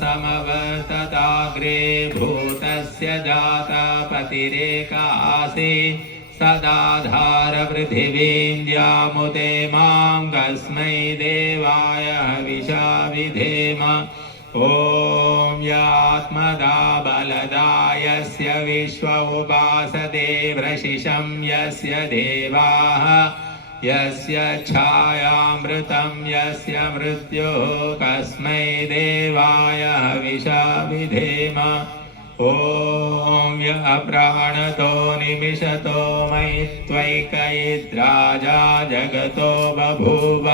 समवर्तताग्रे भूतस्य जातपतिरेकासि सदाधारपृथिवीं द्यामुते माँ कस्मै देवाय हविषा विधेम। ॐ यात्मदा बलदा यस्य विश्व उपासते वृशिषं यस्य देवाः यस्य छायामृतं, यस्य मृत्युः कस्मै देवाय हविषा विधेम ॐ य प्राणतो निमिषतो मयि त्वैकयिद्राजा जगतो बभूव।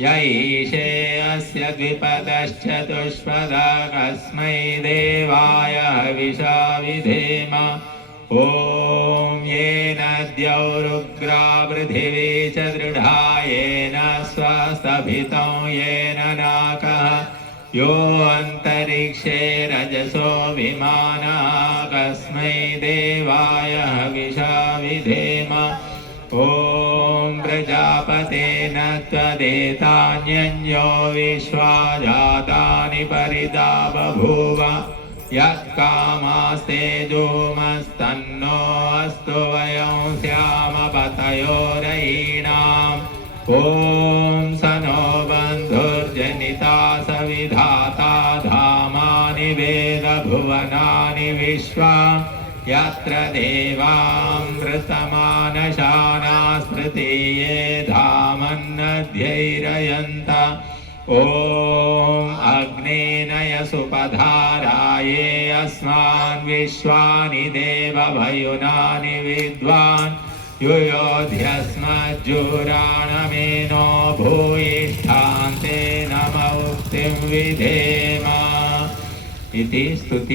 य ईशे अस्य द्विपदश्चतुष्पदा कस्मै देवाय हविषा विधेम ॐ येन द्यौरुग्रा पृथिवी च दृढा येन स्वस्तभितो येन नाकः यो अन्तरिक्षे रजसो विमानः कस्मै देवाय हविषा विधेम ॐ प्रजापतेन त्वदेतान्यन्यो विश्वा जातानि परिदा बभूव यत्कामास्ते जोमस्तन्नो अस्तु वयं श्यामपतयोरयीणाम् ॐ स नो बन्धुर्जनिता सविधाता धामानि वेदभुवनानि विश्वा यत्र देवामृतमानशाना स्मृतीये धामन्नध्यैरयन्त ॐ अग्नेनय सुपधाराये अस्मान् विश्वानि देवभयुनानि विद्वान् युयोध्यस्मज्जुराणमेनो भूयिष्ठान्ते नम उक्तिं विधेम इति स्तुति